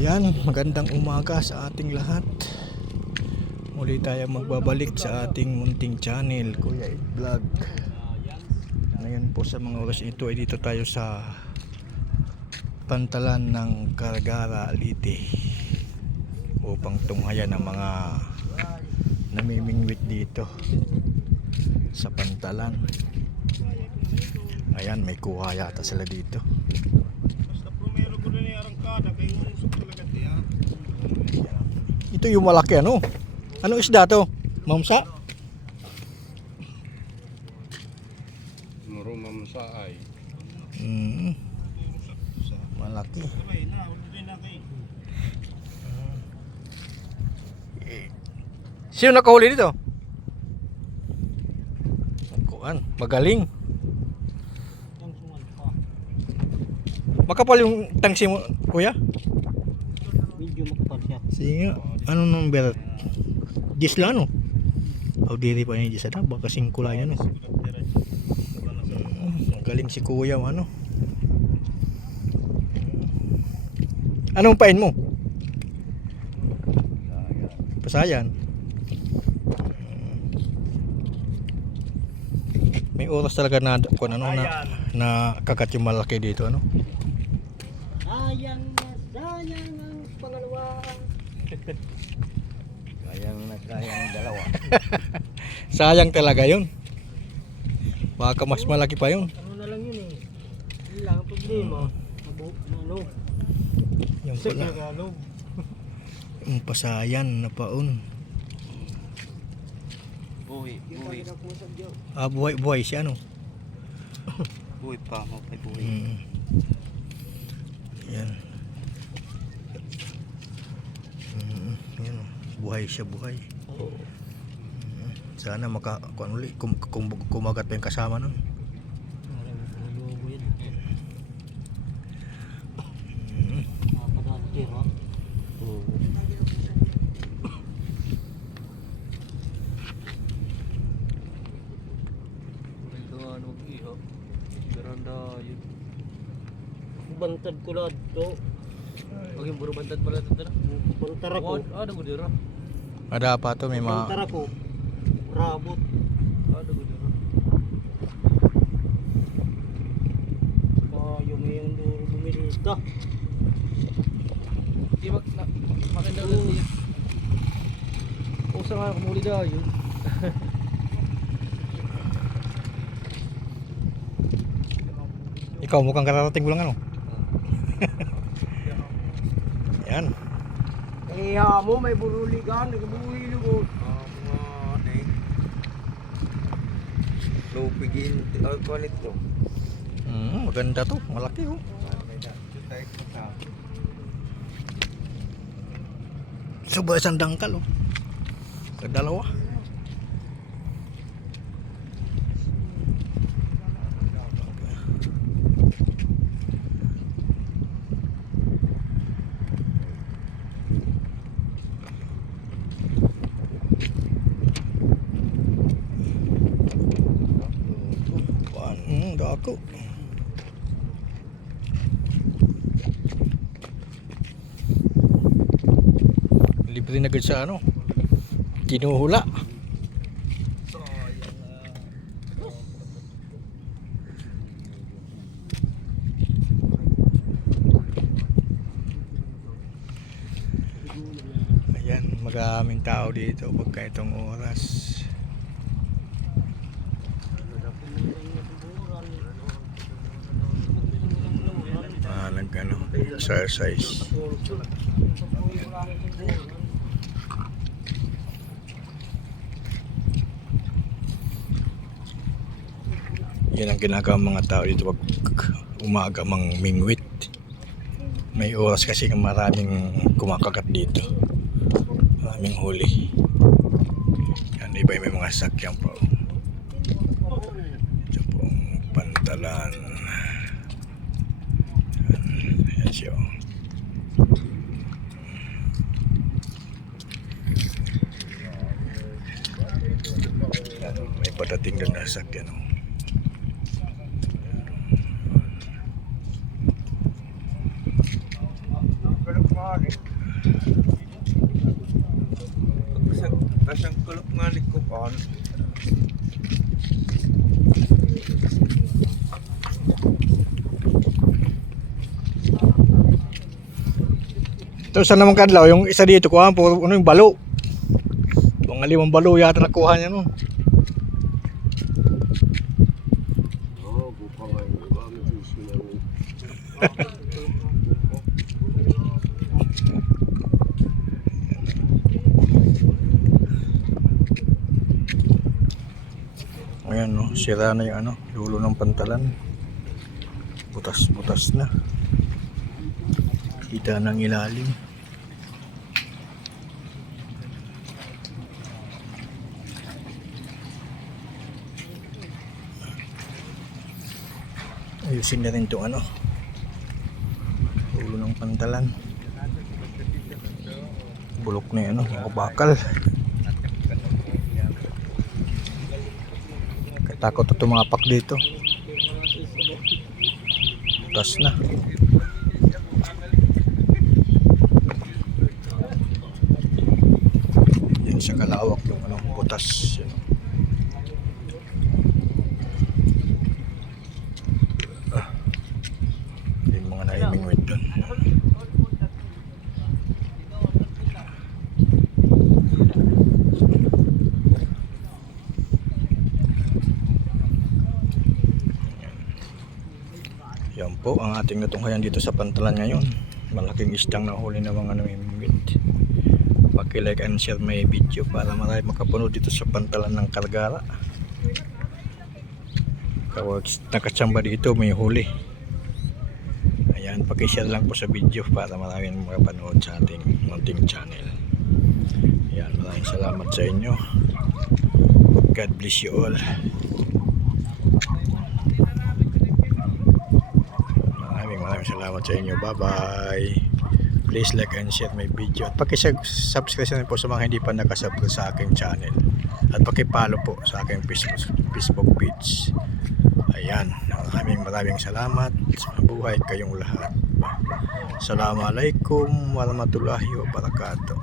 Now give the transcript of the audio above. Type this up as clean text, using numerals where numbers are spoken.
Ayan, magandang umaga sa ating lahat. Muli tayo magbabalik sa ating munting channel, Kuya Ed Vlog. Ngayon po sa mga oras ito ay dito tayo sa pantalan ng Cargara, Leyte upang tunghayan ang mga namimingwit dito sa pantalan. Ayan, may kuha yata sila dito. Ito yung malaki ano? Anong isda to? Mamsa? Muro mamsa ay. Malaki. Sino nakahuli dito? Kuan, magaling. Makapal yung tangsi mo, kuya? Medyo makapal siya. Sige, ano number? 10 lang, no? O, diri pa niya 10 na, baka 5 lang yan, no? Galing si kuya, ano? Anong pain mo? Pasayan. May oras talaga na kung ano na kagat yung malaki dito, ano? Sayang ang pangalawa. Sayang ang dalawa. Sayang talaga yun. Baka mas malaki pa yun. Ano na lang yun eh. Yun lang ang problema. Ano? Yung pala. Yung pasayan na paon. Buhay. Buhay siya, ano? Buhay pa. Buhay. Yan. Yan. Buhay siya, buhay. Sana makakuan uli kumagat pa yung kasama nun. Bantad ko lahat to. Okay, buro bantad pala ito na. Bantara ko. Ano ko dira? Ada pa to, may mga Bantara ko. Rabot. Ano ko dira? Yung bumilista. Di ba makita ulit niya? Usa nga kumuli daw yun. Ikaw mukhang kararating mo lang, ano? Yan. Kaya mo may buruligan, nagbuhi lugod. Lupigin kulit to. Maganda to, malaki oh. Suba isang dangkal oh. Dalawa. Dako. Libre na gud sa ano? Kinuhula. Ayan, maraming tao dito pagka itong oras. Exercise. Yan ang ginagawa ng mga tao dito pag umaga mang mingwit. May oras kasi maraming kumakagat dito. Maraming huli. Yan, iba may mga sakyan pa. Ito pong pantalan. Yan siya. May padating doon na sakyan. Good morning. Ito sa naman kadlaw, yung isa dito kuha po ano yung balo. Mga 5 balo yata nakuha niya no. Oo, buka nga yung iba. May fishing na yun. Ayan no, sira na yung ano, dulo ng pantalan. Butas-butas na. Kita ng ilalim. Ayusin na rin itong ano, dulo ng pantalan. Bulok na yung ano, mga bakal. Katakot ito tumapak dito. Butas na. Yan sa kalawak yung ano, butas. Yan. Yung mga naimingwit doon. Yan po ang ating natunghayan dito sa pantalan ngayon. Malaking istang nahuli ng mga namimingwit. Paki-like and share my video para marami makapunod dito sa pantalan ng Kargara. Kapag nakatsamba dito may huli. Ayan, paki-share lang po sa video para maraming makapanood sa ating munting channel. Ayan, maraming salamat sa inyo. God bless you all. Maraming salamat sa inyo. Bye bye. Please like and share my video. At paki-subscribe na po sa mga hindi pa nakasubscribe sa aking channel. At paki-follow po sa aking Facebook page. Ayan. Maraming salamat. Mabuhay kayong lahat. Assalamualaikum warahmatullahi wabarakatuh.